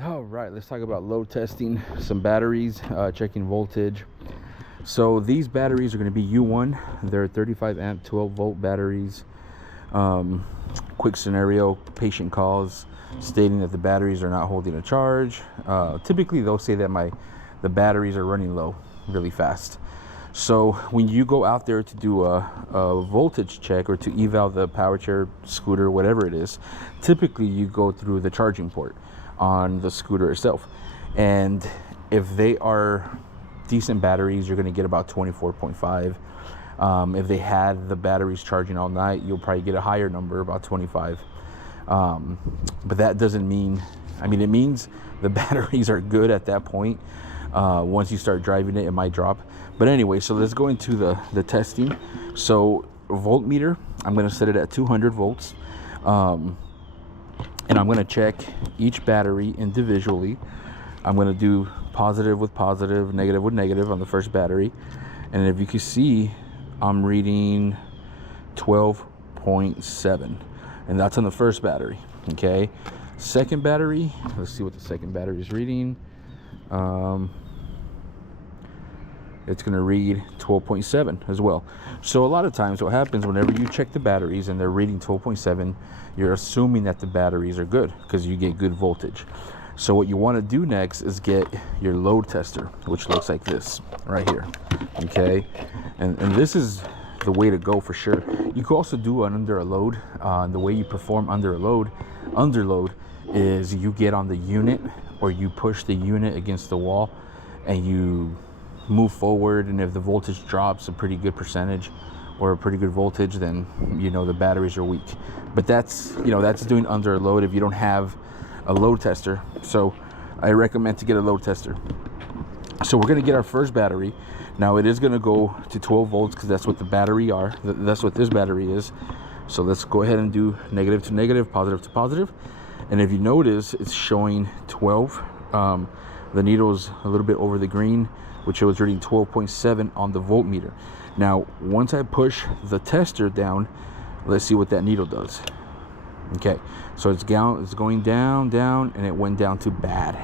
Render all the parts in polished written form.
All right, let's talk about load testing some batteries, checking voltage. So these batteries are going to be U1. They're 35 amp 12 volt batteries. Quick scenario, patient calls stating that the batteries are not holding a charge. Typically they'll say that the batteries are running low really fast. So when you go out there to do a voltage check or to eval the power chair, scooter, whatever it is, typically you go through the charging port on the scooter itself. And if they are decent batteries, you're going to get about 24.5. If they had the batteries charging all night, you'll probably get a higher number, about 25. But that doesn't mean, it means the batteries are good at that point. Once you start driving it, it might drop. But anyway, so let's go into the testing. So voltmeter, I'm going to set it at 200 volts. And I'm going to check each battery individually. I'm going to do positive with positive, negative with negative on the first battery. And if you can see, I'm reading 12.7. And that's on the first battery. Okay. Second battery, let's see what the second battery is reading. It's going to read 12.7 as well. So a lot of times what happens whenever you check the batteries and they're reading 12.7, you're assuming that the batteries are good because you get good voltage. So what you want to do next is get your load tester, which looks like this right here. Okay. And this is the way to go for sure. You could also do an under a load. The way you perform under a load, underload, is you get on the unit or you push the unit against the wall and you move forward, and if the voltage drops a pretty good percentage or a pretty good voltage, then you know the batteries are weak. But that's doing under a load if you don't have a load tester. So I recommend to get a load tester. So we're going to get our first battery. Now it is going to go to 12 volts because that's what the battery are. That's what this battery is. So let's go ahead and do negative to negative, positive to positive. And if you notice, it's showing 12. The needle's a little bit over the green, which was reading 12.7 on the voltmeter. Now, once I push the tester down, let's see what that needle does. Okay, so it's going down, and it went down to bad.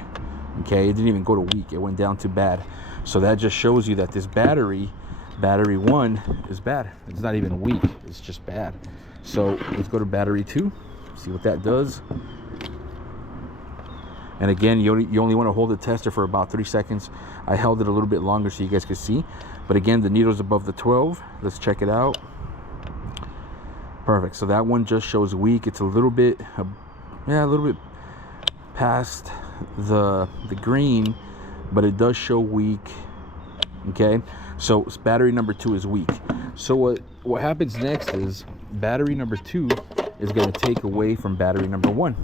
Okay, it didn't even go to weak, it went down to bad. So that just shows you that this battery 1, is bad. It's not even weak, it's just bad. So let's go to battery 2, see what that does. And again, you only want to hold the tester for about 3 seconds. I held it a little bit longer so you guys could see. But again, the needle's above the 12. Let's check it out. Perfect. So that one just shows weak. It's a little bit past the green, but it does show weak. Okay. So battery number 2 is weak. So what happens next is battery number 2 is going to take away from battery number 1,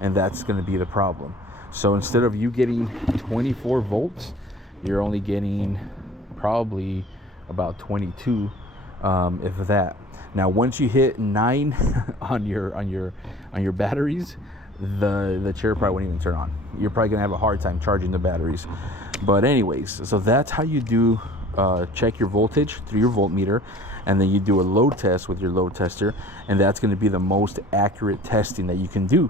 and that's going to be the problem. So instead of you getting 24 volts, you're only getting probably about 22, if that. Now, once you hit 9 on your batteries, the chair probably won't even turn on. You're probably gonna have a hard time charging the batteries. But anyways, so that's how you do check your voltage through your voltmeter, and then you do a load test with your load tester, and that's going to be the most accurate testing that you can do.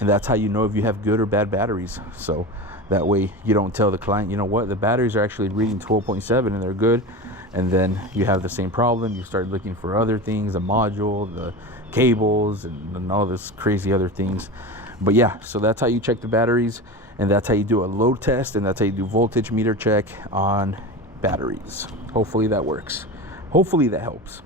And that's how you know if you have good or bad batteries. So that way you don't tell the client, you know what, the batteries are actually reading 12.7 and they're good, and then you have the same problem. You start looking for other things, the module, the cables, and all this crazy other things. But yeah, so that's how you check the batteries, and that's how you do a load test, and that's how you do voltage meter check on batteries. Hopefully that works. Hopefully that helps.